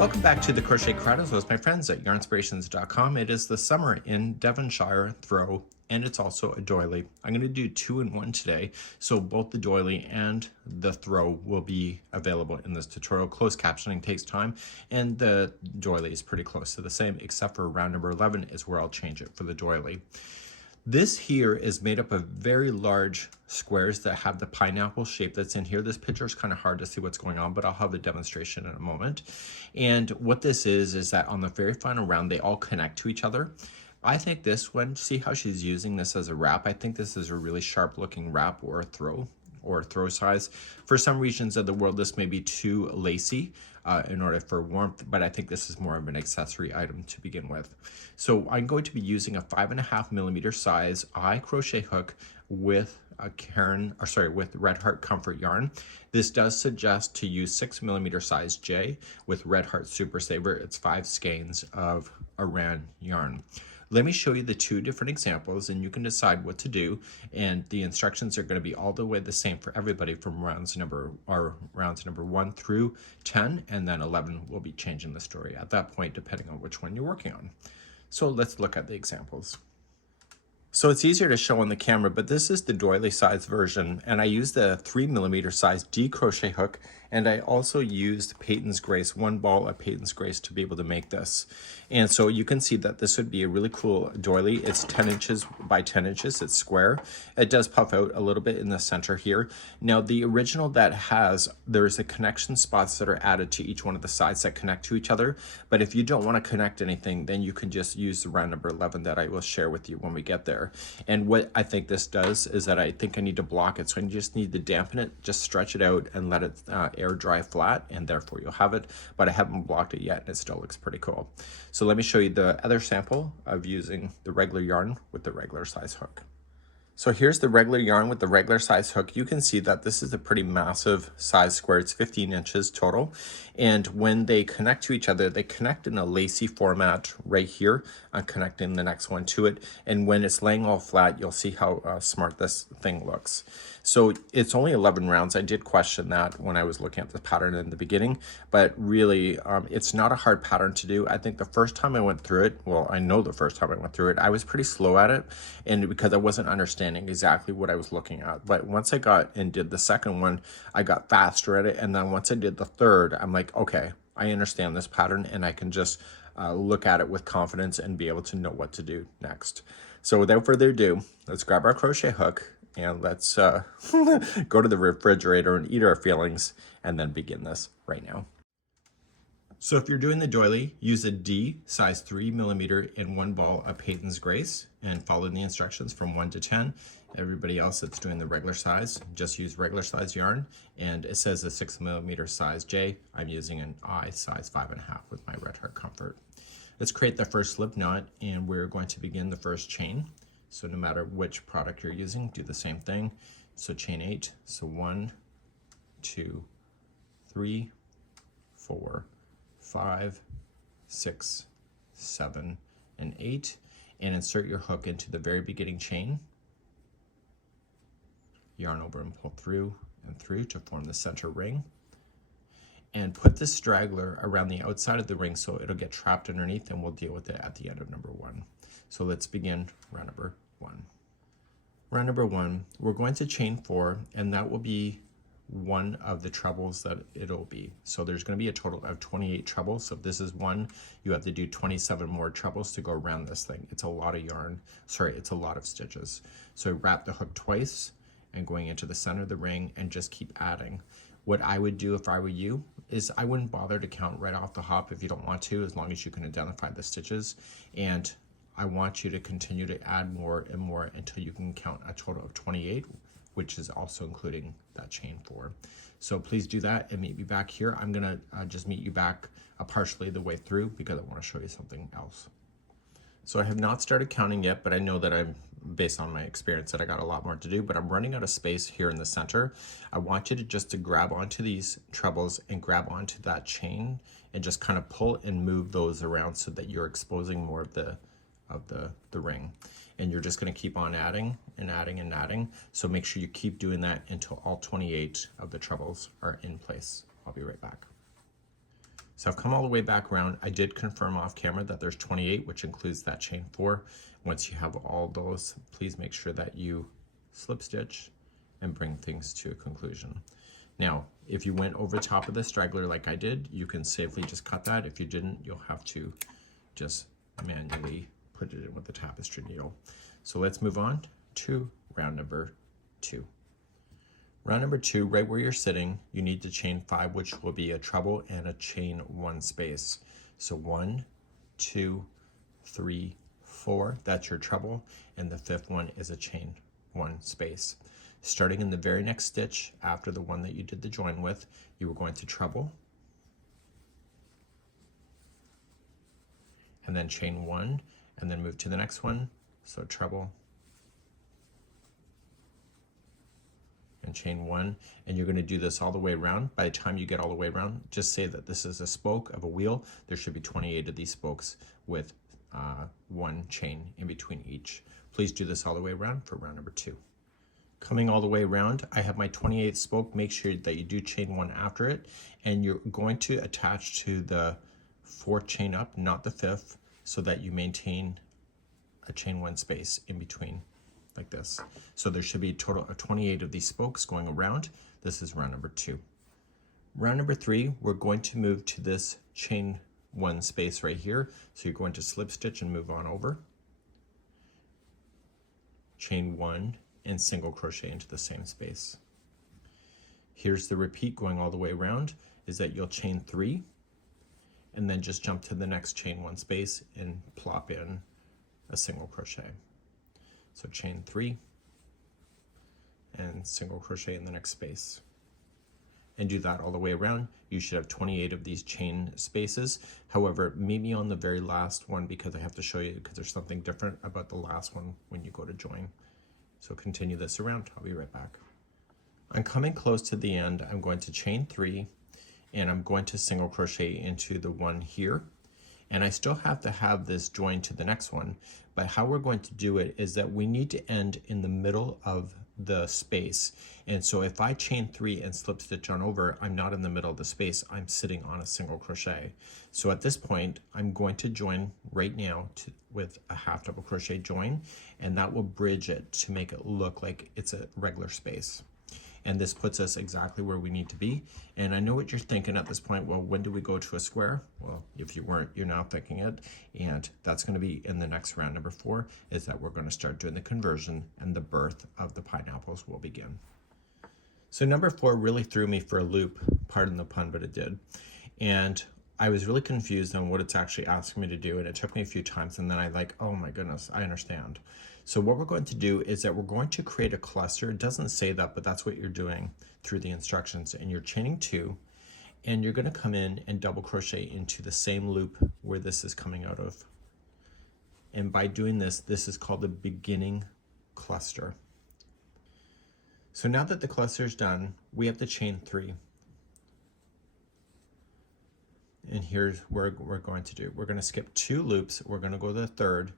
Welcome back to the Crochet Corrados with my friends at yarnspirations.com. It is the summer in Devonshire throw, and it's also a doily. I'm going to do 2-in-1 today, so both the doily and the throw will be available in this tutorial. Closed captioning takes time, and the doily is pretty close to the same, except for round number 11 is where I'll change it for the doily. This here is made up of very large squares that have the pineapple shape that's in here. This picture is kind of hard to see what's going on, but I'll have a demonstration in a moment. And what this is that on the very final round, they all connect to each other. I think this one, see how she's using this as a wrap? I think this is a really sharp looking wrap or a throw size. For some regions of the world, this may be too lacy in order for warmth, but I think this is more of an accessory item to begin with. So I'm going to be using a 5.5mm size eye crochet hook with with Red Heart Comfort yarn. This does suggest to use 6mm size J with Red Heart Super Saver. It's 5 skeins of Rnd yarn. Let me show you the two different examples and you can decide what to do, and the instructions are going to be all the way the same for everybody from rounds number 1 through 10, and then 11 will be changing the story at that point depending on which one you're working on. So let's look at the examples. So it's easier to show on the camera, but this is the doily size version, and I used the 3mm size D crochet hook, and I also used Peyton's Grace, one ball of Peyton's Grace to be able to make this. And so you can see that this would be a really cool doily. It's 10 inches by 10 inches, it's square. It does puff out a little bit in the center here. Now the original there's a connection spots that are added to each one of the sides that connect to each other, but if you don't want to connect anything, then you can just use the round number 11 that I will share with you when we get there. And what I think this does is that I think I need to block it, so I just need to dampen it, just stretch it out and let it air dry flat, and therefore you'll have it, but I haven't blocked it yet and it still looks pretty cool. So let me show you the other sample of using the regular yarn with the regular size hook. So here's the regular yarn with the regular size hook. You can see that this is a pretty massive size square. It's 15 inches total. And when they connect to each other, they connect in a lacy format right here. I'm connecting the next one to it. And when it's laying all flat, you'll see how smart this thing looks. So it's only 11 rounds. I did question that when I was looking at the pattern in the beginning, but really it's not a hard pattern to do. I think the first time I went through it, well, I know the first time I went through it, I was pretty slow at it, and because I wasn't understanding exactly what I was looking at. But once I got and did the second one, I got faster at it, and then once I did the third, I'm like, okay, I understand this pattern, and I can just look at it with confidence and be able to know what to do next. So without further ado, let's grab our crochet hook and let's go to the refrigerator and eat our feelings and then begin this right now. So if you're doing the doily, use a D size 3mm in one ball of Peyton's Grace and follow the instructions from 1 to 10. Everybody else that's doing the regular size, just use regular size yarn, and it says a 6mm size J. I'm using an I size 5.5 with my Red Heart Comfort. Let's create the first slip knot, and we're going to begin the first chain. So no matter which product you're using, do the same thing. So chain 8, so 1, 2, 3, 4, 5, 6, 7, and 8, and insert your hook into the very beginning chain. Yarn over and pull through and through to form the center ring. And put this straggler around the outside of the ring so it'll get trapped underneath, and we'll deal with it at the end of number 1. So let's begin round number 1. Round number 1, we're going to chain 4, and that will be one of the trebles that it'll be. So there's going to be a total of 28 trebles. So if this is 1, you have to do 27 more trebles to go around this thing. It's a lot of yarn. Sorry, it's a lot of stitches. So wrap the hook twice and going into the center of the ring and just keep adding. What I would do if I were you is I wouldn't bother to count right off the hop if you don't want to, as long as you can identify the stitches. And I want you to continue to add more and more until you can count a total of 28, which is also including that chain 4. So please do that and meet me back here. I'm gonna just meet you back partially the way through because I want to show you something else. So I have not started counting yet, but I know that I'm, based on my experience, that I got a lot more to do, but I'm running out of space here in the center. I want you to just grab onto these trebles and grab onto that chain and just kind of pull and move those around so that you're exposing more of the ring. And you're just going to keep on adding and adding and adding. So make sure you keep doing that until all 28 of the trebles are in place. I'll be right back. So I've come all the way back around. I did confirm off camera that there's 28, which includes that chain 4. Once you have all those, please make sure that you slip stitch and bring things to a conclusion. Now, if you went over top of the straggler like I did, you can safely just cut that. If you didn't, you'll have to just manually put it in with the tapestry needle. So let's move on to round number 2. Round number 2, right where you're sitting, you need to chain 5, which will be a treble and a chain 1 space. So 1, 2, 3, 4, that's your treble, and the 5th one is a chain 1 space. Starting in the very next stitch after the one that you did the join with, you were going to treble, and then chain 1, and then move to the next one, so treble, and chain 1, and you're going to do this all the way around. By the time you get all the way around, just say that this is a spoke of a wheel. There should be 28 of these spokes with 1 chain in between each. Please do this all the way around for round number 2. Coming all the way around, I have my 28th spoke. Make sure that you do chain 1 after it, and you're going to attach to the 4th chain up, not the 5th, so that you maintain a chain 1 space in between, like this. So there should be a total of 28 of these spokes going around. This is round number 2. Round number 3, we're going to move to this chain 1 space right here. So you're going to slip stitch and move on over, chain 1, and single crochet into the same space. Here's the repeat going all the way around, is that you'll chain 3, and then just jump to the next chain 1 space and plop in a single crochet. So chain 3 and single crochet in the next space, and do that all the way around. You should have 28 of these chain spaces. However, maybe on the very last one, because I have to show you, because there's something different about the last one when you go to join. So continue this around. I'll be right back. I'm coming close to the end. I'm going to chain 3, and I'm going to single crochet into the one here. And I still have to have this join to the next one, but how we're going to do it is that we need to end in the middle of the space. And so if I chain 3 and slip stitch on over, I'm not in the middle of the space, I'm sitting on a single crochet. So at this point, I'm going to join right now with a half double crochet join, and that will bridge it to make it look like it's a regular space. And this puts us exactly where we need to be. And I know what you're thinking at this point. Well, when do we go to a square? Well, if you weren't, you're now thinking it. And that's going to be in the next round number 4, is that we're going to start doing the conversion, and the birth of the pineapples will begin. So number 4 really threw me for a loop, pardon the pun, but it did. And I was really confused on what it's actually asking me to do, and it took me a few times, and then I like, oh my goodness, I understand. So what we're going to do is that we're going to create a cluster. It doesn't say that, but that's what you're doing through the instructions. And you're chaining 2, and you're going to come in and double crochet into the same loop where this is coming out of. And by doing this, this is called the beginning cluster. So now that the cluster is done, we have to chain 3. And here's where we're going to do. We're going to skip 2 loops. We're going to go to the 3rd.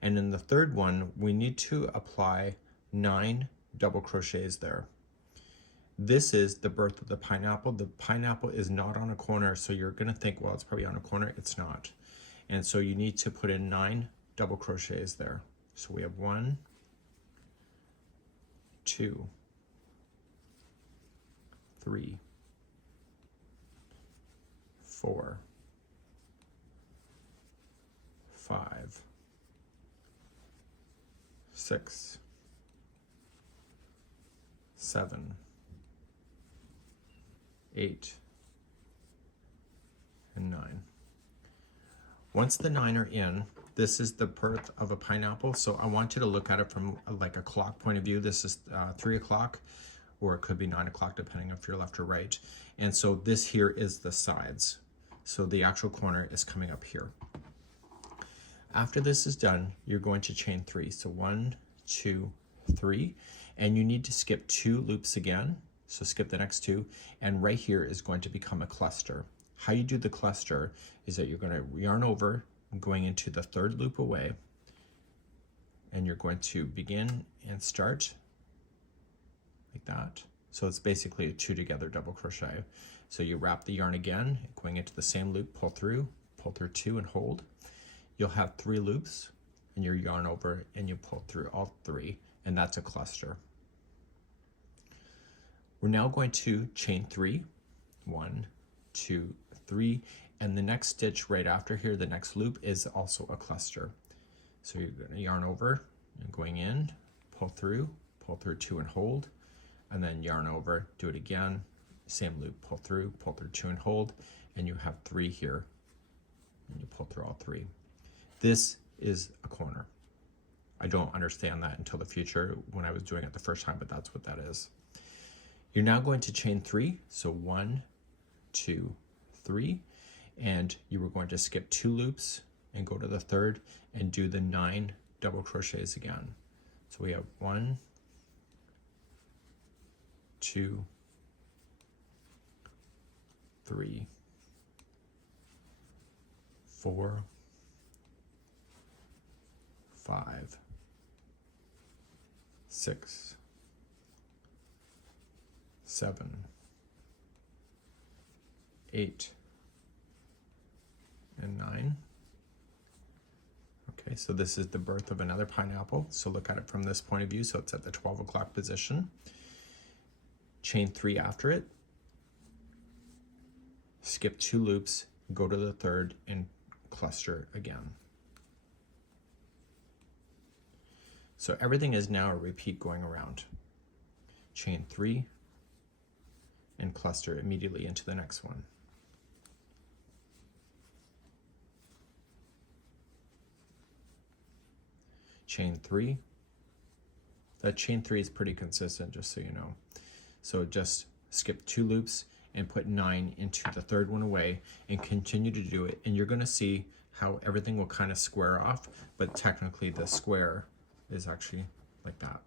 And in the 3rd one, we need to apply 9 double crochets there. This is the birth of the pineapple. The pineapple is not on a corner, so you're going to think, well, it's probably on a corner. It's not. And so you need to put in 9 double crochets there. So we have 1, 2, 3, 4, 5, 6, 7, 8, and 9. Once the 9 are in, this is the birth of a pineapple. So I want you to look at it from like a clock point of view. This is 3 o'clock, or it could be 9 o'clock depending if you're left or right. And so this here is the sides. So the actual corner is coming up here. After this is done, you're going to chain 3. So 1, 2, 3, and you need to skip 2 loops again. So skip the next 2, and right here is going to become a cluster. How you do the cluster is that you're going to yarn over, going into the 3rd loop away, and you're going to begin and start like that. So it's basically a 2 together double crochet. So you wrap the yarn again, going into the same loop, pull through 2 and hold. You'll have 3 loops and you yarn over and you pull through all 3, and that's a cluster. We're now going to chain 3, 1, 2, 3, and the next stitch right after here, the next loop, is also a cluster. So you're going to yarn over and going in, pull through 2 and hold, and then yarn over, do it again, same loop, pull through 2 and hold, and you have 3 here, and you pull through all 3. This is a corner. I don't understand that until the future when I was doing it the first time, but that's what that is. You're now going to chain 3, so 1, 2, 3, and you were going to skip 2 loops and go to the third and do the 9 double crochets again. So we have 1, 2, 3, 4, 5, 6, 7, 8, and 9. Okay, so this is the birth of another pineapple. So look at it from this point of view. So it's at the 12 o'clock position. Chain 3 after it. Skip 2 loops, go to the third, and cluster again. So everything is now a repeat going around. Chain 3 and cluster immediately into the next one. Chain 3. That chain 3 is pretty consistent, just so you know. So just skip 2 loops and put 9 into the third one away and continue to do it. And you're going to see how everything will kind of square off, but technically the square is actually like that.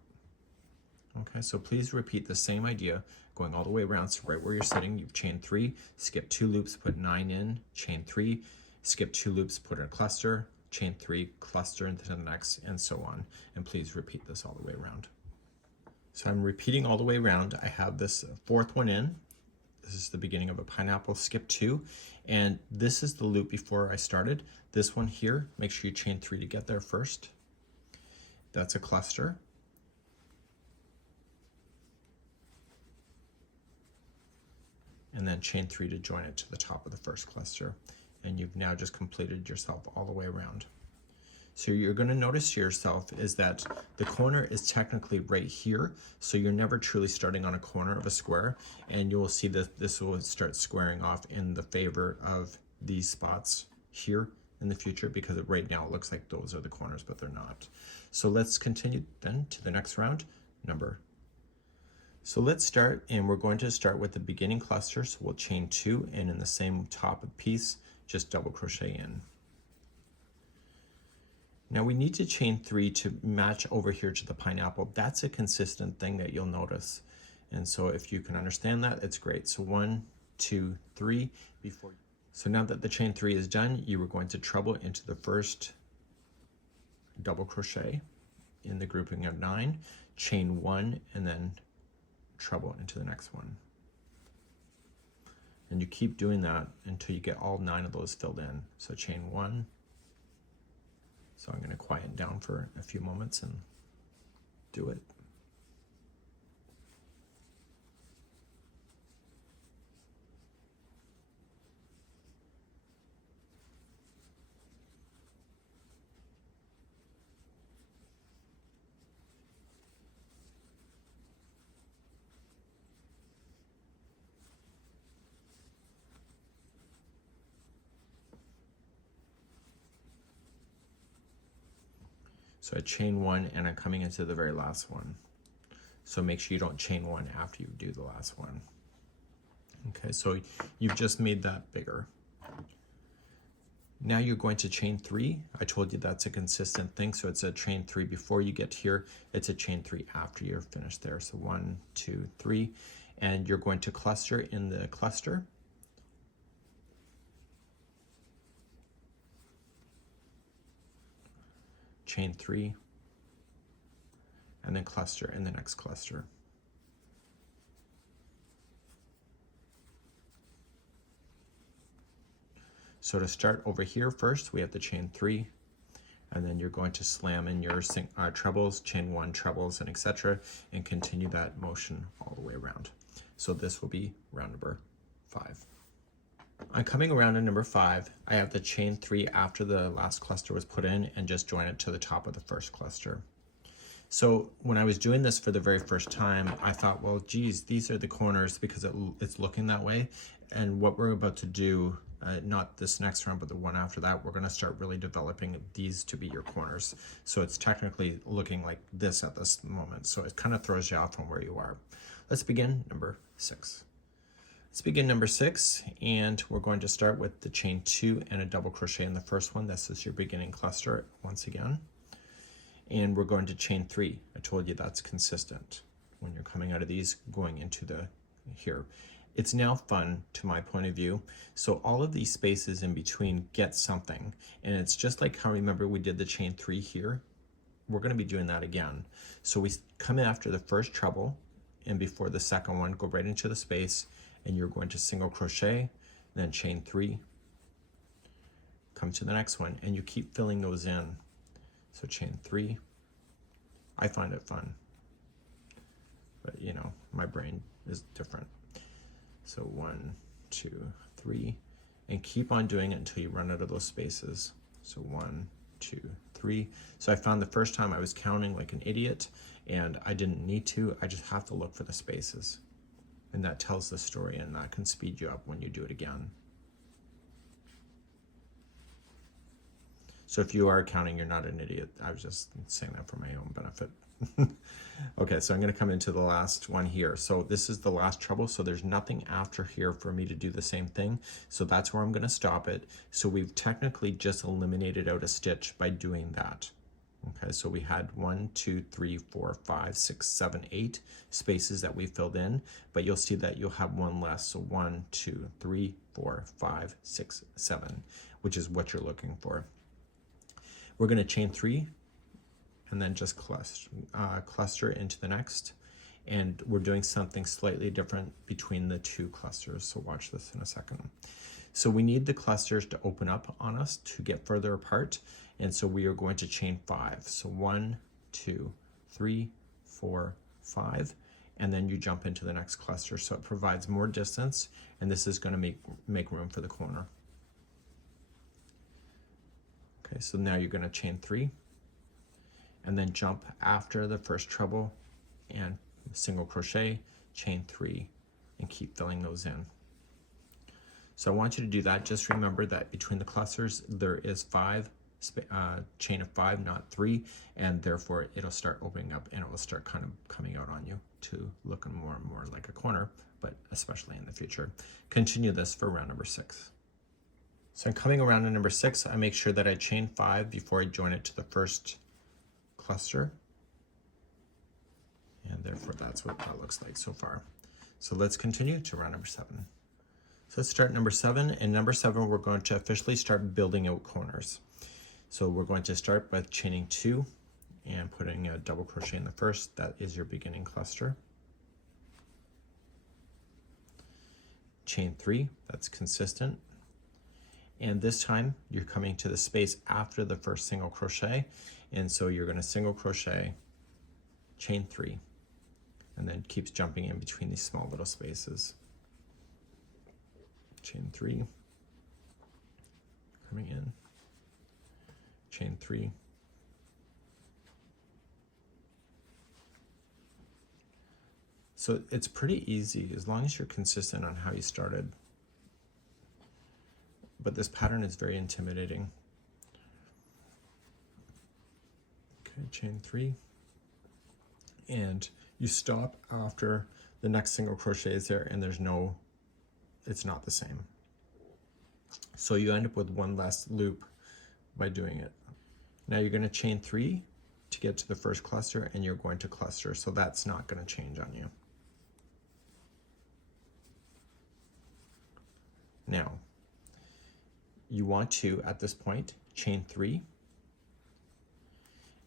Okay, so please repeat the same idea going all the way around. So right where you're sitting, you've chained 3, skip 2 loops, put 9 in, chain 3, skip 2 loops, put in a cluster, chain 3, cluster into the next, and so on. And please repeat this all the way around. So I'm repeating all the way around. I have this 4th one in. This is the beginning of a pineapple, skip 2, and this is the loop before I started. This one here, make sure you chain 3 to get there first. That's a cluster. And then chain 3 to join it to the top of the first cluster. And you've now just completed yourself all the way around. So you're going to notice to yourself is that the corner is technically right here, so you're never truly starting on a corner of a square, and you will see that this will start squaring off in the favor of these spots here in the future, because right now it looks like those are the corners, but they're not. So let's continue then to the next round, number. So let's start, and we're going to start with the beginning cluster, so we'll chain 2, and in the same top piece, just double crochet in. Now we need to chain 3 to match over here to the pineapple. That's a consistent thing that you'll notice. And so if you can understand that, it's great. So 1, 2, 3 before. So now that the chain 3 is done, you are going to treble into the first double crochet in the grouping of 9, chain 1, and then treble into the next one. And you keep doing that until you get all 9 of those filled in. So chain 1. So I'm going to quieten down for a few moments and do it. So I chain 1 and I'm coming into the very last one. So make sure you don't chain 1 after you do the last one. Okay, so you've just made that bigger. Now you're going to chain 3. I told you that's a consistent thing, so it's a chain 3 before you get here. It's a chain 3 after you're finished there. So 1, 2, 3, and you're going to cluster in the cluster. Chain 3, and then cluster in the next cluster. So to start over here first, we have to chain 3, and then you're going to slam in your trebles, chain 1 trebles, and etc., and continue that motion all the way around. So this will be round number 5. I'm coming around to number 5. I have the chain 3 after the last cluster was put in and just join it to the top of the first cluster. So when I was doing this for the very first time, I thought, well, geez, these are the corners because it's looking that way. And what we're about to do, not this next round, but the one after that, we're going to start really developing these to be your corners. So it's technically looking like this at this moment. So it kind of throws you off from where you are. Let's begin number 6. Let's begin number 6, and we're going to start with the chain 2 and a double crochet in the first one. This is your beginning cluster once again. And we're going to chain 3. I told you that's consistent when you're coming out of these going into the here. It's now fun to my point of view. So all of these spaces in between get something, and it's just like how, remember, we did the chain 3 here. We're going to be doing that again. So we come in after the first treble, and before the second one, go right into the space, and you're going to single crochet, then chain 3, come to the next one, and you keep filling those in. So chain 3. I find it fun, but you know, my brain is different. So 1, 2, 3, and keep on doing it until you run out of those spaces. So 1, 2, 3. So I found the first time I was counting like an idiot, and I didn't need to. I just have to look for the spaces, and that tells the story, and that can speed you up when you do it again. So if you are counting, you're not an idiot. I was just saying that for my own benefit. Okay, so I'm going to come into the last one here. So this is the last treble, so there's nothing after here for me to do the same thing. So that's where I'm going to stop it. So we've technically just eliminated out a stitch by doing that. Okay, so we had 1, 2, 3, 4, 5, 6, 7, 8 spaces that we filled in, but you'll see that you'll have one less. So 1, 2, 3, 4, 5, 6, 7, which is what you're looking for. We're going to chain 3 and then just cluster into the next, and we're doing something slightly different between the two clusters, so watch this in a second. So we need the clusters to open up on us to get further apart, and so we are going to chain 5. So 1, 2, 3, 4, 5, and then you jump into the next cluster, so it provides more distance, and this is going to make room for the corner. Okay, so now you're going to chain 3 and then jump after the first treble and single crochet, chain 3, and keep filling those in. So I want you to do that. Just remember that between the clusters there is 5 chain of 5, not 3, and therefore it'll start opening up and it will start kind of coming out on you to looking more and more like a corner, but especially in the future. Continue this for round number 6. So I'm coming around to number 6. I make sure that I chain 5 before I join it to the first cluster, and therefore that's what that looks like so far. So let's continue to round number 7. So let's start number 7, and number 7 we're going to officially start building out corners. So we're going to start by chaining 2 and putting a double crochet in the first. That is your beginning cluster. Chain 3, that's consistent. And this time you're coming to the space after the first single crochet, and so you're going to single crochet, chain 3, and then keeps jumping in between these small little spaces. Chain 3, coming in, chain 3, so it's pretty easy as long as you're consistent on how you started. But this pattern is very intimidating. Okay, chain 3, and you stop after the next single crochet is there, and it's not the same. So you end up with one less loop by doing it. Now you're going to chain 3 to get to the first cluster, and you're going to cluster, so that's not going to change on you. Now, you want to, at this point, chain 3,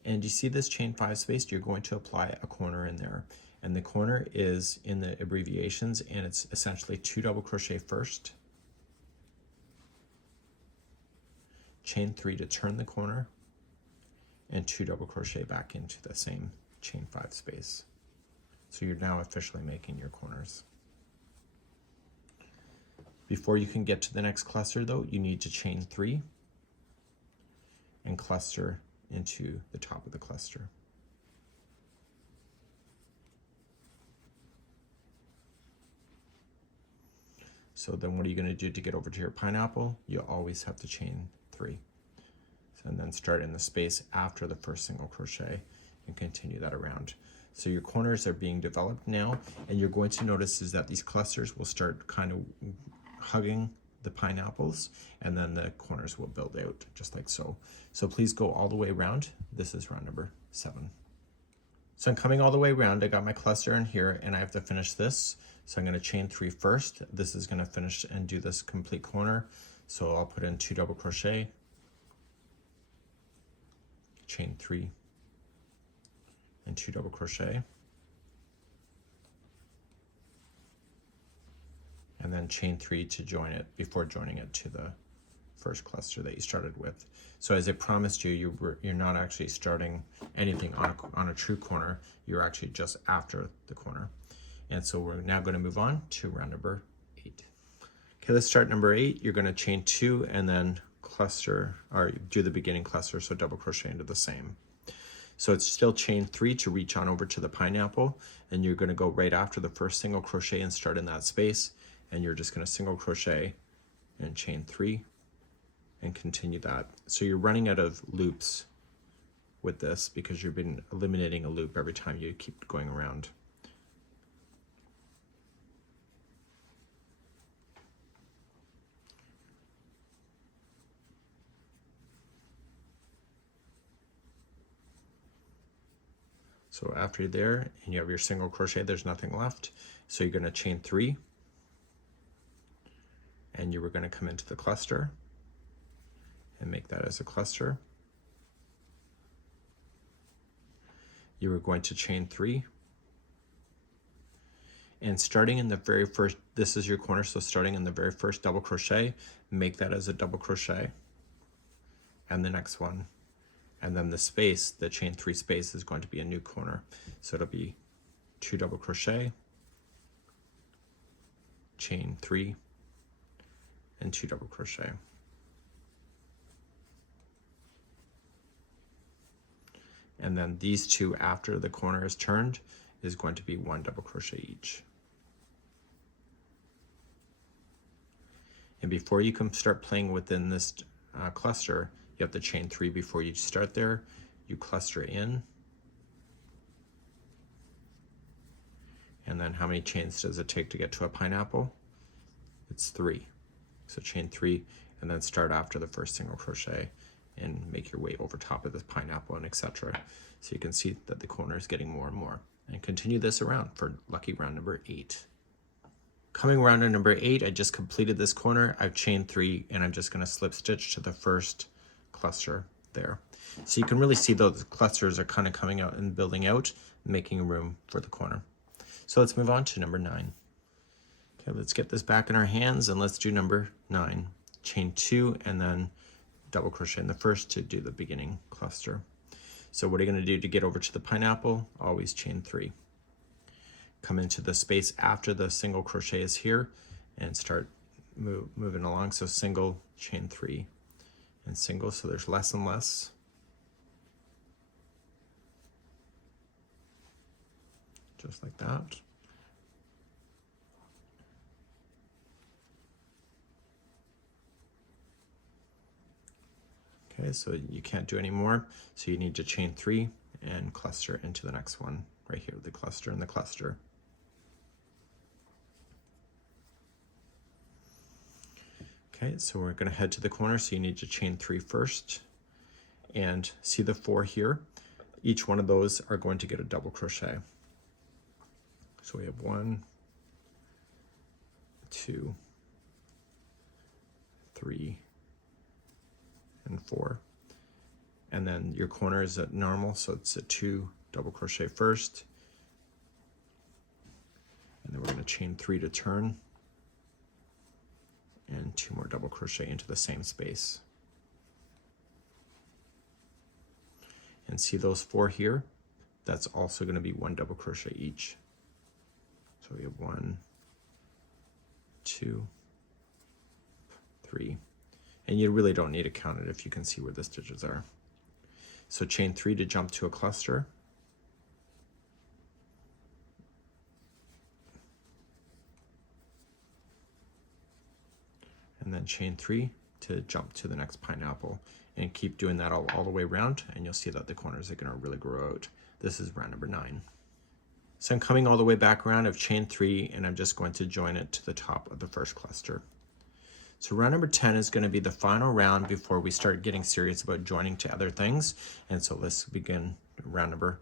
and you see this chain 5 space, you're going to apply a corner in there, and the corner is in the abbreviations, and it's essentially 2 double crochet first, chain 3 to turn the corner, and 2 double crochet back into the same chain 5 space. So you're now officially making your corners. Before you can get to the next cluster though, you need to chain 3 and cluster into the top of the cluster. So then what are you going to do to get over to your pineapple? You always have to chain 3. And then start in the space after the first single crochet and continue that around. So your corners are being developed now, and you're going to notice is that these clusters will start kind of hugging the pineapples, and then the corners will build out just like so. So please go all the way around. This is round number 7. So I'm coming all the way around. I got my cluster in here and I have to finish this. So I'm going to chain 3 first. This is going to finish and do this complete corner. So I'll put in 2 double crochet, chain 3 and 2 double crochet, and then chain 3 to join it before joining it to the first cluster that you started with. So as I promised you, you're not actually starting anything on a true corner. You're actually just after the corner. And so we're now going to move on to round number 8. Okay, let's start number 8. You're going to chain 2 and then cluster, or do the beginning cluster, so double crochet into the same. So it's still chain 3 to reach on over to the pineapple, and you're going to go right after the first single crochet and start in that space, and you're just going to single crochet and chain 3 and continue that. So you're running out of loops with this because you've been eliminating a loop every time you keep going around. So after you're there and you have your single crochet, there's nothing left. So you're going to chain 3 and you were going to come into the cluster and make that as a cluster. You were going to chain 3 and starting in the very first, this is your corner, so starting in the very first double crochet, make that as a double crochet, and the next one. And then the space, the chain 3 space, is going to be a new corner. So it'll be 2 double crochet, chain 3, and 2 double crochet. And then these two after the corner is turned is going to be 1 double crochet each. And before you can start playing within this cluster, you have to chain 3 before you start there. You cluster in. And then how many chains does it take to get to a pineapple? It's 3. So chain 3 and then start after the first single crochet and make your way over top of this pineapple and etc. So you can see that the corner is getting more and more. And continue this around for lucky round number 8. Coming around to number 8, I just completed this corner. I've chained 3 and I'm just going to slip stitch to the first cluster there. So you can really see those clusters are kind of coming out and building out, making room for the corner. So let's move on to number 9. Okay, let's get this back in our hands and let's do number 9. Chain 2 and then double crochet in the first to do the beginning cluster. So what are you going to do to get over to the pineapple? Always chain 3. Come into the space after the single crochet is here and start moving along. So single, chain 3, and single, so there's less and less. Just like that. Okay, so you can't do any more, so you need to chain 3 and cluster into the next one right here, the cluster and the cluster. Okay, so we're going to head to the corner, so you need to chain 3 first, and see the 4 here. Each one of those are going to get a double crochet. So we have 1, 2, 3, and 4. And then your corner is at normal, so it's a 2 double crochet first. And then we're going to chain 3 to turn. And 2 more double crochet into the same space. And see those 4 here? That's also going to be 1 double crochet each. So we have 1, 2, 3. And you really don't need to count it if you can see where the stitches are. So chain 3 to jump to a cluster. And then chain 3 to jump to the next pineapple, and keep doing that all the way around, and you'll see that the corners are going to really grow out. This is round number 9. So I'm coming all the way back around. I've chained 3, and I'm just going to join it to the top of the first cluster. So round number 10 is going to be the final round before we start getting serious about joining to other things. And so let's begin round number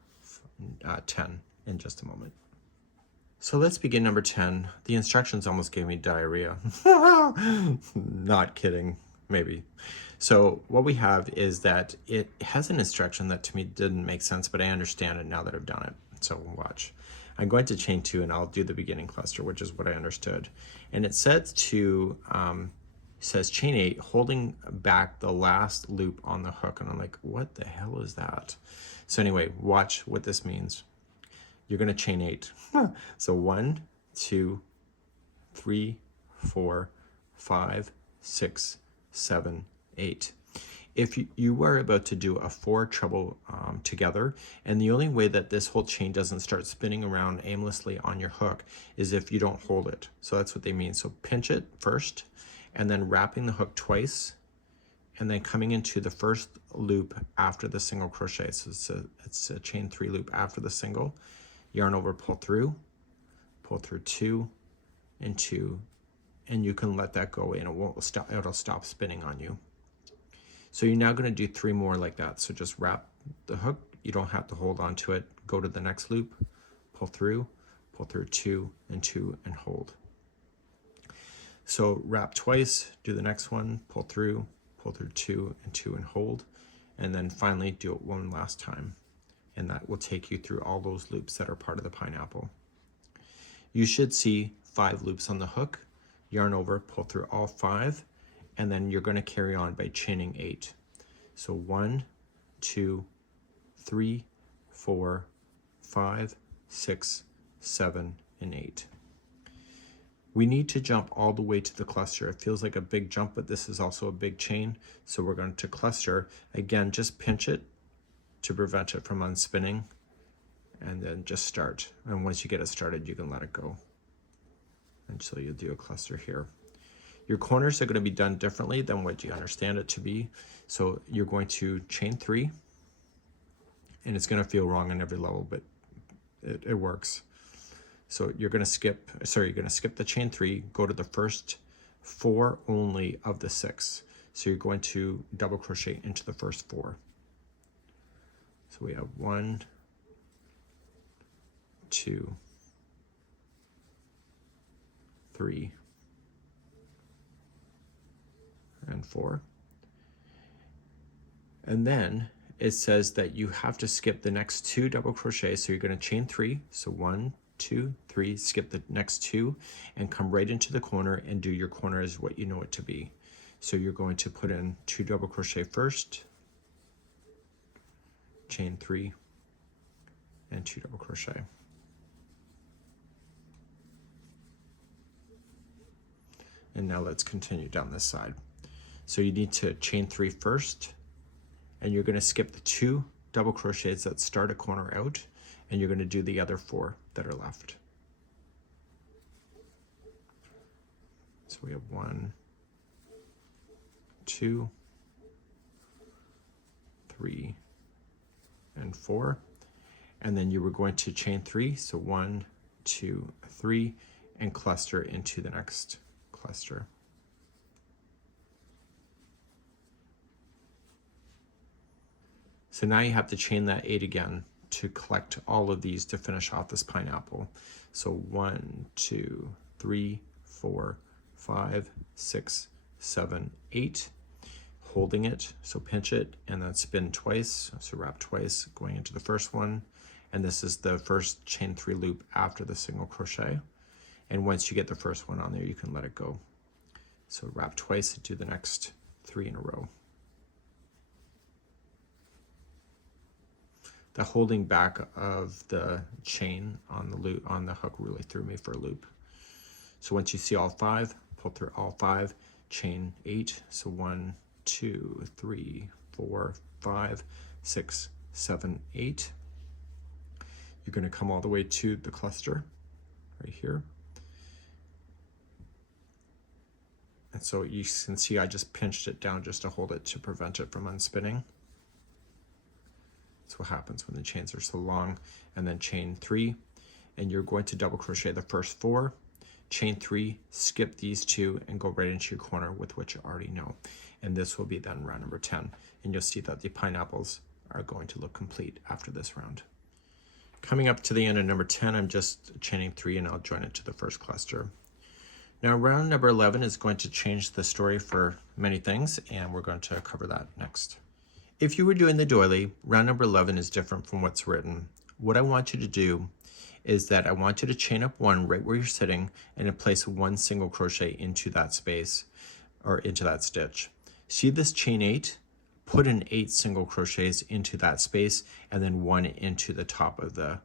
10 in just a moment. So let's begin number 10. The instructions almost gave me diarrhea. Not kidding, maybe. So what we have is that it has an instruction that to me didn't make sense, but I understand it now that I've done it. So watch. I'm going to chain 2 and I'll do the beginning cluster, which is what I understood. And it says says chain 8, holding back the last loop on the hook. And I'm like, what the hell is that? So anyway, watch what this means. You're going to chain 8. So 1, 2, 3, 4, 5, 6, 7, 8. If you are about to do a 4 treble together, and the only way that this whole chain doesn't start spinning around aimlessly on your hook is if you don't hold it. So that's what they mean. So pinch it first, and then wrapping the hook twice, and then coming into the first loop after the single crochet. So it's a chain 3 loop after the single. Yarn over, pull through 2 and 2, and you can let that go and it'll stop spinning on you. So you're now going to do 3 more like that. So just wrap the hook, you don't have to hold on to it, go to the next loop, pull through 2 and 2 and hold. So wrap twice, do the next one, pull through 2 and 2 and hold, and then finally do it one last time. And that will take you through all those loops that are part of the pineapple. You should see 5 loops on the hook, yarn over, pull through all 5, and then you're going to carry on by chaining 8. So 1, 2, 3, 4, 5, 6, 7, and 8. We need to jump all the way to the cluster. It feels like a big jump, but this is also a big chain. So we're going to cluster. Again, just pinch it to prevent it from unspinning, and then just start. And once you get it started, you can let it go. And so you'll do a cluster here. Your corners are going to be done differently than what you understand it to be. So you're going to chain 3, and it's going to feel wrong on every level, but it works. So you're going to skip the chain 3, go to the first 4 only of the 6. So you're going to double crochet into the first 4. So we have 1, 2, 3, and 4. And then it says that you have to skip the next 2 double crochets. So you're going to chain 3. So 1, 2, 3, skip the next 2 and come right into the corner and do your corner as what you know it to be. So you're going to put in 2 double crochet first, chain 3, and 2 double crochet. And now let's continue down this side. So you need to chain 3 first, and you're going to skip the 2 double crochets that start a corner out, and you're going to do the other 4 that are left. So we have 1, 2, 3, and 4, and then you were going to chain 3, so 1, 2, 3, and cluster into the next cluster. So now you have to chain that 8 again to collect all of these to finish off this pineapple. So 1, 2, 3, 4, 5, 6, 7, 8. Holding it, so pinch it and then spin twice, so wrap twice going into the first one, and this is the first chain 3 loop after the single crochet, and once you get the first one on there you can let it go. So wrap twice and do the next 3 in a row. The holding back of the chain on the loop on the hook really threw me for a loop. So once you see all 5, pull through all 5, chain 8. So 1, 2, 3, 4, 5, 6, 7, 8. You're going to come all the way to the cluster right here. And so you can see I just pinched it down just to hold it to prevent it from unspinning. That's what happens when the chains are so long. And then chain 3, and you're going to double crochet the first 4, chain 3, skip these 2, and go right into your corner with what you already know. And this will be then round number 10. And you'll see that the pineapples are going to look complete after this round. Coming up to the end of number 10, I'm just chaining 3 and I'll join it to the first cluster. Now round number 11 is going to change the story for many things, and we're going to cover that next. If you were doing the doily, round number 11 is different from what's written. What I want you to do is that I want you to chain up 1 right where you're sitting and then place 1 single crochet into that space or into that stitch. See this chain 8? Put in 8 single crochets into that space and then 1 into the top of the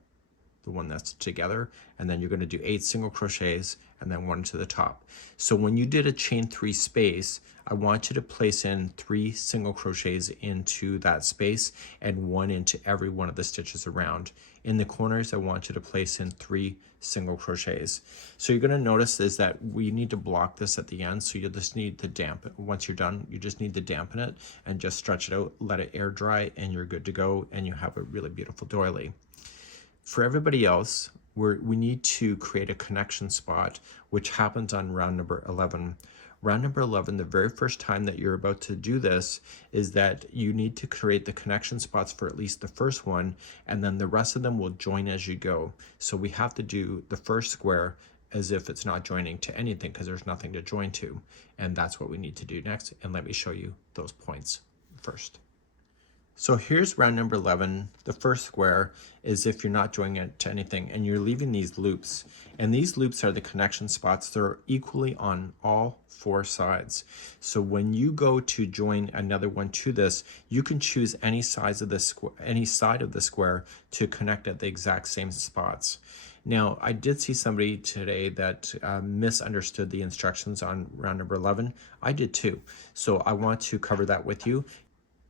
one that's together, and then you're going to do 8 single crochets and then 1 to the top. So when you did a chain 3 space, I want you to place in 3 single crochets into that space and 1 into every one of the stitches around. In the corners, I want you to place in 3 single crochets. So you're going to notice is that we need to block this at the end, so you just need to dampen. Once you're done, you just need to dampen it and just stretch it out, let it air dry, and you're good to go, and you have a really beautiful doily. For everybody else, we need to create a connection spot, which happens on round number 11. Round number 11, the very first time that you're about to do this, is that you need to create the connection spots for at least the first one, and then the rest of them will join as you go. So we have to do the first square as if it's not joining to anything because there's nothing to join to. And that's what we need to do next. And let me show you those points first. So here's round number 11. The first square is if you're not joining it to anything and you're leaving these loops. And these loops are the connection spots. They're equally on all 4 sides. So when you go to join another one to this, you can choose any side of the square to connect at the exact same spots. Now, I did see somebody today that misunderstood the instructions on round number 11. I did too. So I want to cover that with you.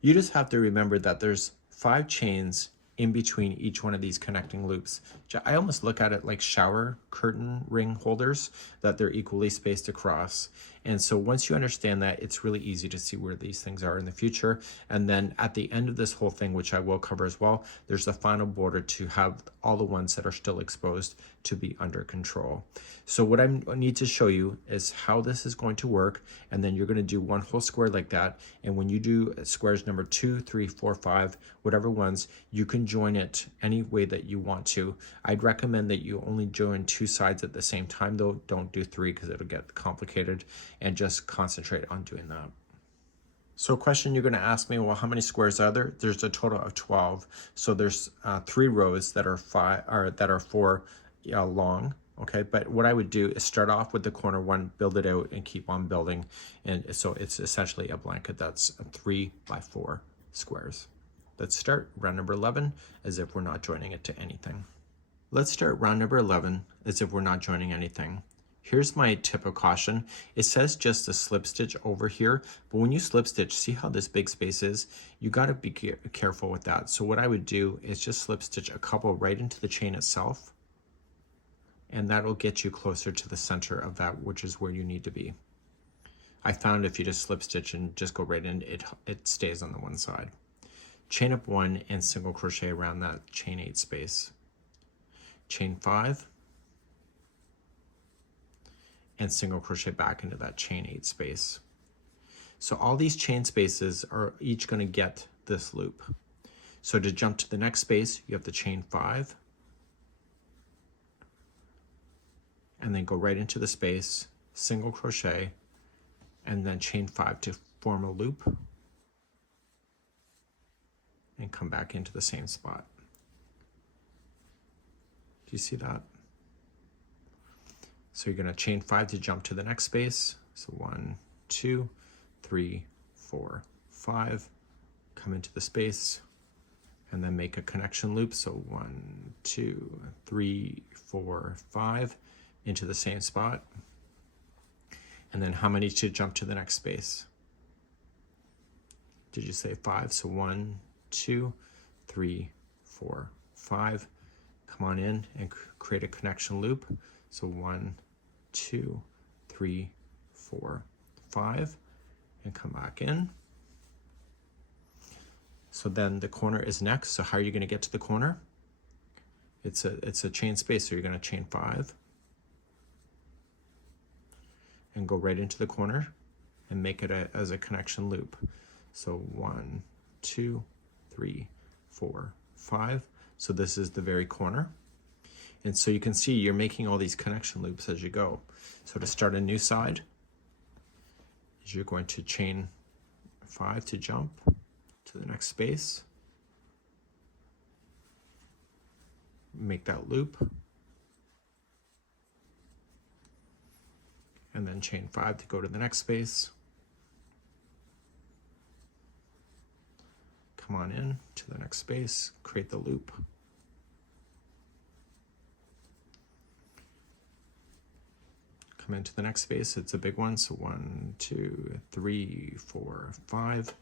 You just have to remember that there's 5 chains in between each one of these connecting loops. I almost look at it like shower curtain ring holders, that they're equally spaced across. And so once you understand that, it's really easy to see where these things are in the future. And then at the end of this whole thing, which I will cover as well, there's the final border to have all the ones that are still exposed to be under control. So what I need to show you is how this is going to work. And then you're going to do 1 whole square like that. And when you do squares number 2, 3, 4, 5, whatever ones, you can join it any way that you want to. I'd recommend that you only join 2 sides at the same time though. Don't do 3 because it'll get complicated, and just concentrate on doing that. So a question you're going to ask me, well, how many squares are there? There's a total of 12. So there's 3 rows that are 4 long. Okay, but what I would do is start off with the corner one, build it out, and keep on building. And so it's essentially a blanket that's 3 by 4 squares. Let's start round number 11 as if we're not joining it to anything. Let's start round number 11 as if we're not joining anything. Here's my tip of caution. It says just a slip stitch over here, but when you slip stitch, see how this big space is? You got to be careful with that. So what I would do is just slip stitch a couple right into the chain itself, and that'll get you closer to the center of that, which is where you need to be. I found if you just slip stitch and just go right in, it stays on the one side. Chain up 1 and single crochet around that chain 8 space. Chain 5 and single crochet back into that chain 8 space. So all these chain spaces are each going to get this loop. So to jump to the next space, you have to chain 5 and then go right into the space, single crochet, and then chain 5 to form a loop and come back into the same spot. Do you see that? So you're going to chain 5 to jump to the next space. So 1, 2, 3, 4, 5. Come into the space, and then make a connection loop. So 1, 2, 3, 4, 5 into the same spot. And then how many to jump to the next space? Did you say 5? So 1, 2, 3, 4, 5. Come on in and create a connection loop. So 1, 2, 3, 4, 5, and come back in. So then the corner is next. So how are you going to get to the corner? It's a chain space, so you're going to chain 5 and go right into the corner and make it as a connection loop. So 1, 2, 3, 4, 5. So this is the very corner. And so you can see you're making all these connection loops as you go. So to start a new side, you're going to chain 5 to jump to the next space. Make that loop. And then chain 5 to go to the next space. Come on in to the next space, create the loop. Come into the next space, it's a big one, so 1, 2, 3, 4, 5.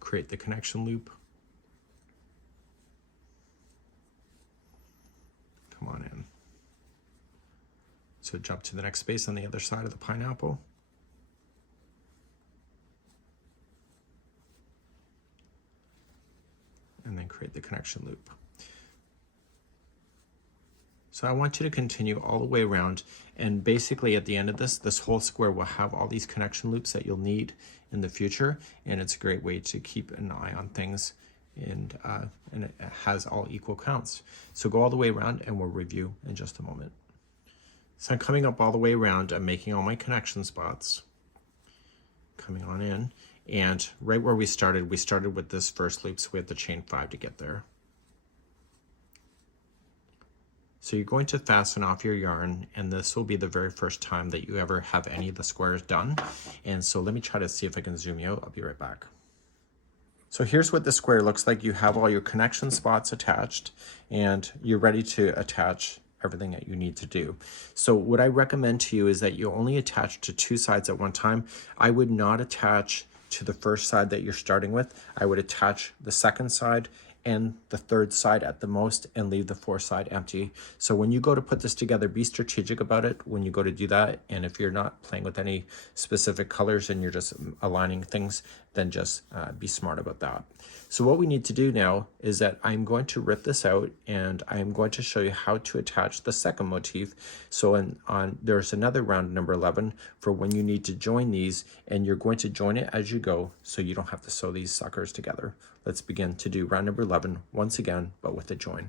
Create the connection loop. Come on in. So jump to the next space on the other side of the pineapple. And then create the connection loop. So I want you to continue all the way around, and basically at the end of this whole square will have all these connection loops that you'll need in the future, and it's a great way to keep an eye on things, and it has all equal counts. So go all the way around and we'll review in just a moment. So I'm coming up all the way around, I'm making all my connection spots, coming on in. And right where we started with this first loop, so we have to chain 5 to get there. So you're going to fasten off your yarn, and this will be the very first time that you ever have any of the squares done. And so let me try to see if I can zoom you out. I'll be right back. So here's what the square looks like. You have all your connection spots attached, and you're ready to attach everything that you need to do. So what I recommend to you is that you only attach to 2 sides at one time. I would not attach to the first side that you're starting with. I would attach the second side and the third side at the most, and leave the fourth side empty. So when you go to put this together, be strategic about it when you go to do that. And if you're not playing with any specific colors and you're just aligning things, then just be smart about that. So what we need to do now is that I'm going to rip this out, and I'm going to show you how to attach the second motif. So there's another round number 11 for when you need to join these, and you're going to join it as you go so you don't have to sew these suckers together. Let's begin to do round number 11 once again, but with a join.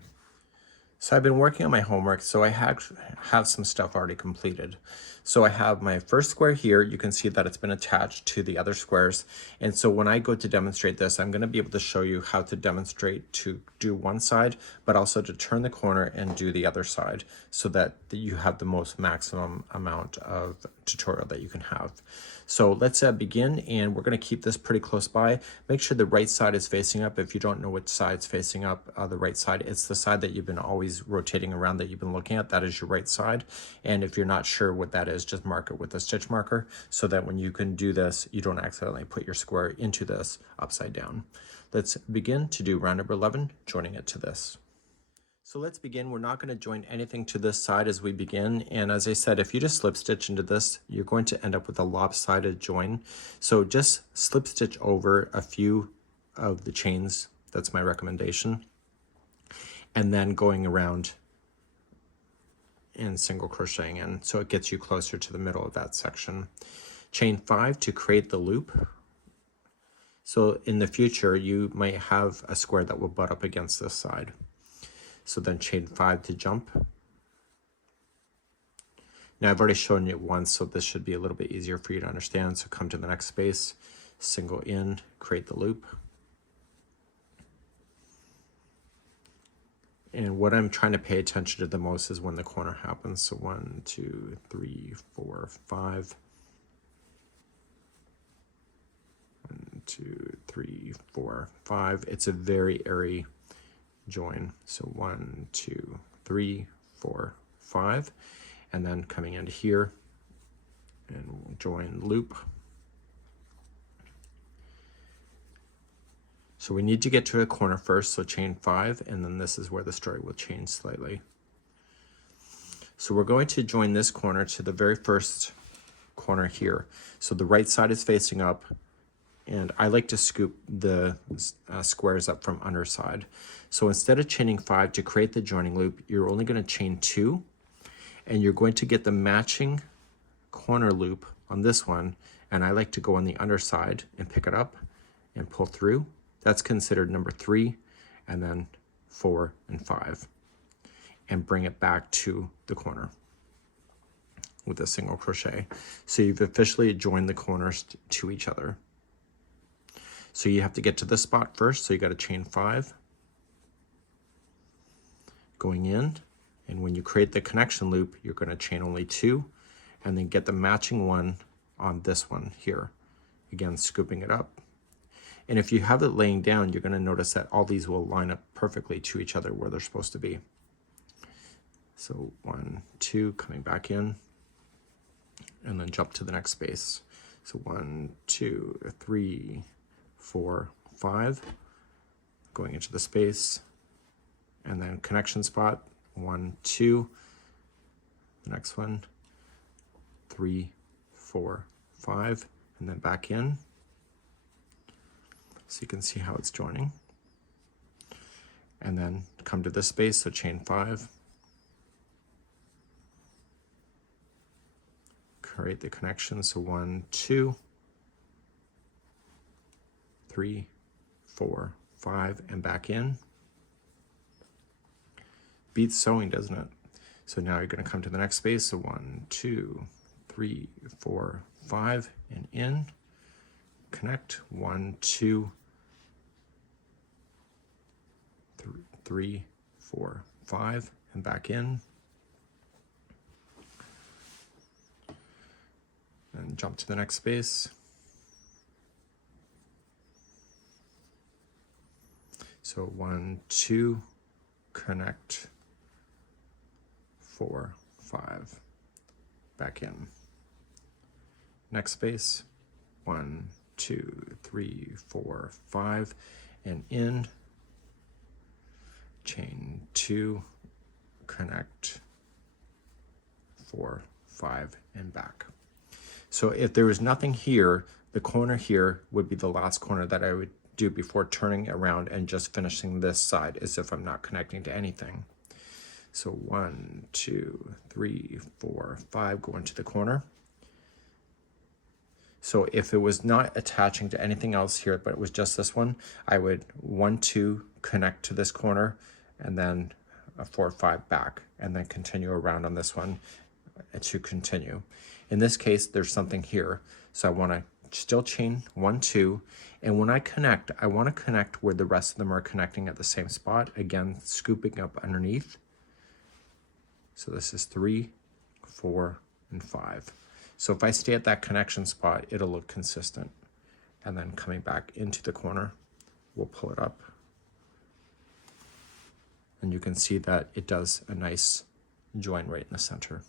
So I've been working on my homework, so I have some stuff already completed. So I have my first square here. You can see that it's been attached to the other squares. And so when I go to demonstrate this, I'm going to be able to show you how to demonstrate to do one side, but also to turn the corner and do the other side, so that you have the most maximum amount of tutorial that you can have. So let's begin, and we're going to keep this pretty close by. Make sure the right side is facing up. If you don't know which side's facing up, the right side, it's the side that you've been always rotating around, that you've been looking at. That is your right side. And if you're not sure what that is, just mark it with a stitch marker, so that when you can do this, you don't accidentally put your square into this upside down. Let's begin to do round number 11, joining it to this. So let's begin. We're not going to join anything to this side as we begin. And as I said, if you just slip stitch into this, you're going to end up with a lopsided join. So just slip stitch over a few of the chains. That's my recommendation. And then going around and single crocheting in, so it gets you closer to the middle of that section. Chain 5 to create the loop. So in the future, you might have a square that will butt up against this side. So then chain 5 to jump. Now I've already shown you it once, so this should be a little bit easier for you to understand. So come to the next space, single in, create the loop. And what I'm trying to pay attention to the most is when the corner happens. So 1, 2, 3, 4, 5. 1, 2, 3, 4, 5. It's a very airy join. So 1, 2, 3, 4, 5, and then coming into here and we'll join loop. So we need to get to a corner first, so chain 5, and then this is where the story will change slightly. So we're going to join this corner to the very first corner here. So the right side is facing up, and I like to scoop the squares up from underside. So instead of chaining 5 to create the joining loop, you're only going to chain 2, and you're going to get the matching corner loop on this one, and I like to go on the underside and pick it up and pull through. That's considered number 3, and then 4 and 5, and bring it back to the corner with a single crochet. So you've officially joined the corners to each other. So you have to get to this spot first, so you got to chain 5 going in, and when you create the connection loop, you're going to chain only 2, and then get the matching one on this one here, again scooping it up. And if you have it laying down, you're going to notice that all these will line up perfectly to each other where they're supposed to be. So 1, 2, coming back in, and then jump to the next space. So 1, 2, 3, 4, 5, going into the space, and then connection spot, 1, 2, the next one, 3, 4, 5, and then back in. So you can see how it's joining. And then come to this space, so chain 5. Create the connection, so 1, 2, 3, 4, 5, and back in. Beats sewing, doesn't it? So now you're going to come to the next space, so 1, 2, 3, 4, 5, and in. Connect, 1, 2, 3, 4, 5, and back in. And jump to the next space. So 1, 2, connect, 4, 5, back in. Next space, 1, 2, 3, 4, 5, and in. Chain 2, connect, 4, 5, and back. So if there was nothing here, the corner here would be the last corner that I would do before turning around and just finishing this side as if I'm not connecting to anything. So 1, 2, 3, 4, 5, go into the corner. So if it was not attaching to anything else here, but it was just this one, I would 1, 2, connect to this corner, and then a 4, 5 back, and then continue around on this one to continue. In this case, there's something here, so I want to still chain 1, 2, and when I connect, I want to connect where the rest of them are connecting at the same spot, again scooping up underneath. So this is 3, 4, and 5. So if I stay at that connection spot, it'll look consistent. And then coming back into the corner, we'll pull it up. And you can see that it does a nice join right in the center.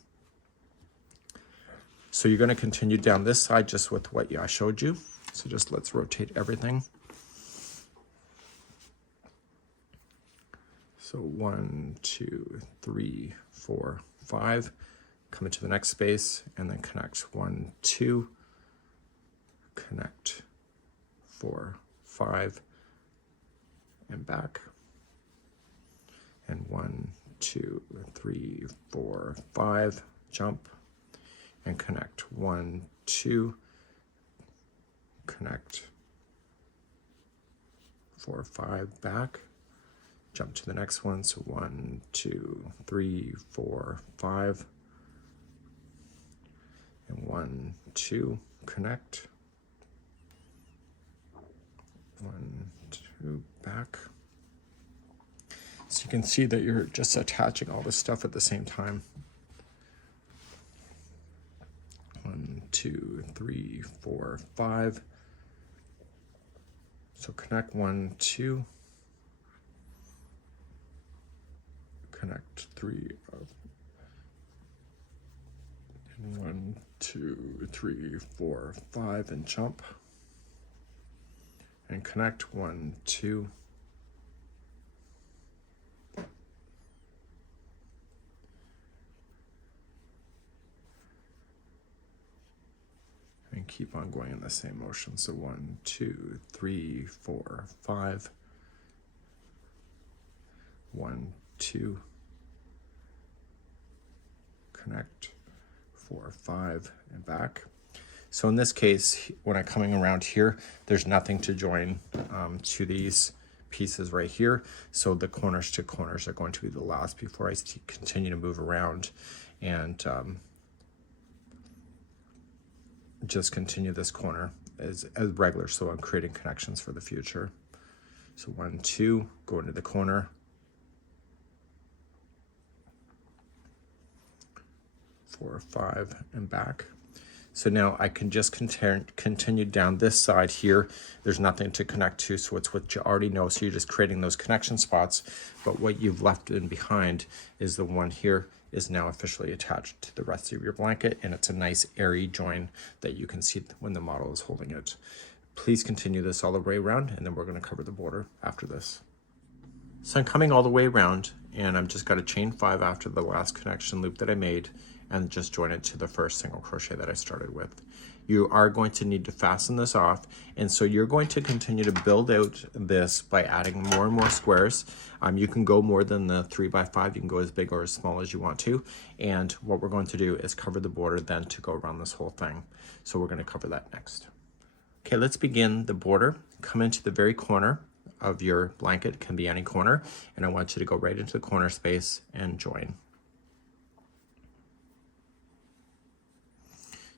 So you're going to continue down this side just with what I showed you. So just let's rotate everything. So 1, 2, 3, 4, 5. Come into the next space and then connect 1, 2, connect 4, 5, and back. And 1, 2, 3, 4, 5, jump and connect 1, 2, connect 4, 5, back, jump to the next one. So 1, 2, 3, 4, 5, and 1, 2, connect, 1, 2, back. So you can see that you're just attaching all this stuff at the same time. 1, 2, 3, 4, 5. So connect 1, 2, connect 3 of 1, 2, 3, 4, 5, and jump, and connect 1, 2, and keep on going in the same motion. So 1, 2, 3, 4, 5, 1, 2, connect 4, 5, and back. So in this case, when I'm coming around here, there's nothing to join to these pieces right here. So the corners to corners are going to be the last before I continue to move around and just continue this corner as regular. So I'm creating connections for the future. So 1, 2, go into the corner. 4, 5, and back. So now I can just continue down this side here. There's nothing to connect to, so it's what you already know. So you're just creating those connection spots. But what you've left in behind is the one here is now officially attached to the rest of your blanket, and it's a nice airy join that you can see when the model is holding it. Please continue this all the way around, and then we're going to cover the border after this. So I'm coming all the way around, and I've just got a chain 5 after the last connection loop that I made, and just join it to the first single crochet that I started with. You are going to need to fasten this off, and so you're going to continue to build out this by adding more and more squares. You can go more than the 3 by 5, you can go as big or as small as you want to, and what we're going to do is cover the border then to go around this whole thing. So we're going to cover that next. Okay, let's begin the border. Come into the very corner of your blanket, it can be any corner, and I want you to go right into the corner space and join.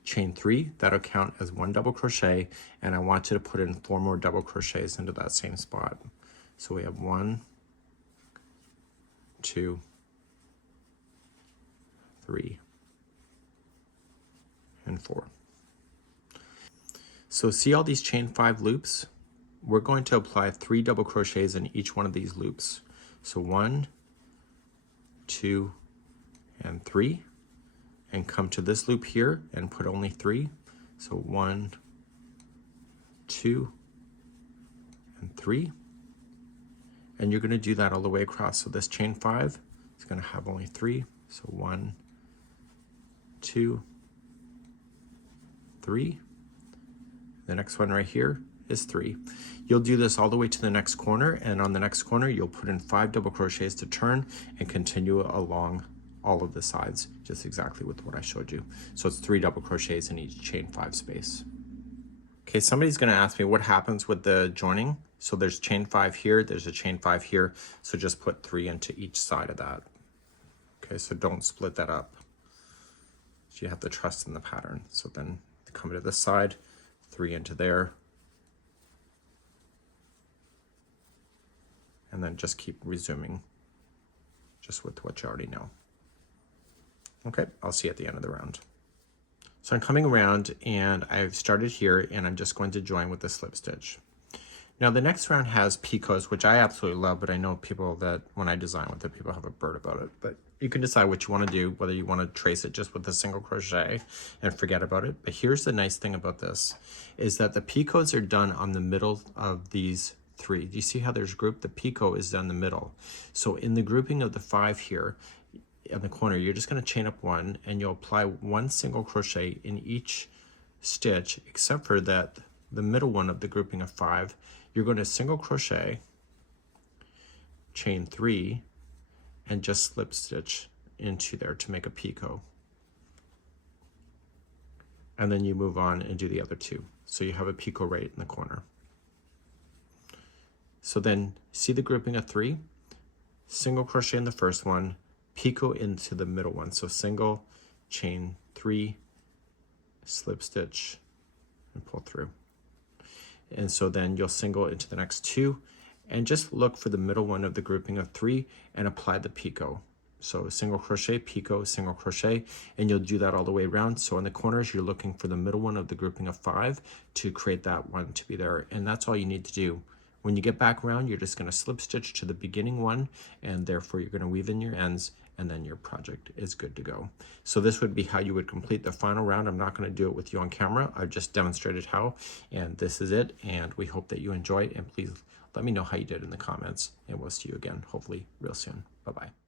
Chain 3, that'll count as 1 double crochet, and I want you to put in 4 more double crochets into that same spot. So we have 1, 2, 3, and 4. So see all these chain 5 loops? We're going to apply 3 double crochets in each one of these loops. So 1, 2, and 3. And come to this loop here and put only 3. So 1, 2, and 3. And you're going to do that all the way across. So this chain 5 is going to have only 3. So 1, 2, 3. The next one right here is 3. You'll do this all the way to the next corner, and on the next corner you'll put in 5 double crochets to turn and continue along all of the sides, just exactly with what I showed you. So it's 3 double crochets in each chain 5 space. Okay, somebody's going to ask me what happens with the joining. So there's chain 5 here, there's a chain 5 here, so just put 3 into each side of that. Okay, so don't split that up. So you have to trust in the pattern. So then come to this side, 3 into there, and then just keep resuming just with what you already know. Okay, I'll see you at the end of the round. So I'm coming around and I've started here, and I'm just going to join with the slip stitch. Now the next round has picots, which I absolutely love, but I know people that when I design with it, people have a bird about it. But you can decide what you want to do, whether you want to trace it just with a single crochet and forget about it. But here's the nice thing about this, is that the picots are done on the middle of these 3. Do you see how there's grouped? The picot is down the middle. So in the grouping of the 5 here, in the corner, you're just going to chain up 1, and you'll apply 1 single crochet in each stitch, except for that the middle one of the grouping of 5, you're going to single crochet, chain 3, and just slip stitch into there to make a picot. And then you move on and do the other 2. So you have a picot right in the corner. So then see the grouping of 3, single crochet in the first one, picot into the middle one. So single, chain 3, slip stitch, and pull through. And so then you'll single into the next 2, and just look for the middle one of the grouping of 3 and apply the picot. So single crochet, picot, single crochet, and you'll do that all the way around. So in the corners, you're looking for the middle one of the grouping of 5 to create that one to be there. And that's all you need to do. When you get back around, you're just going to slip stitch to the beginning one, and therefore you're going to weave in your ends, and then your project is good to go. So this would be how you would complete the final round. I'm not going to do it with you on camera. I've just demonstrated how, and this is it. And we hope that you enjoy it, and please let me know how you did in the comments, and we'll see you again, hopefully real soon. Bye-bye.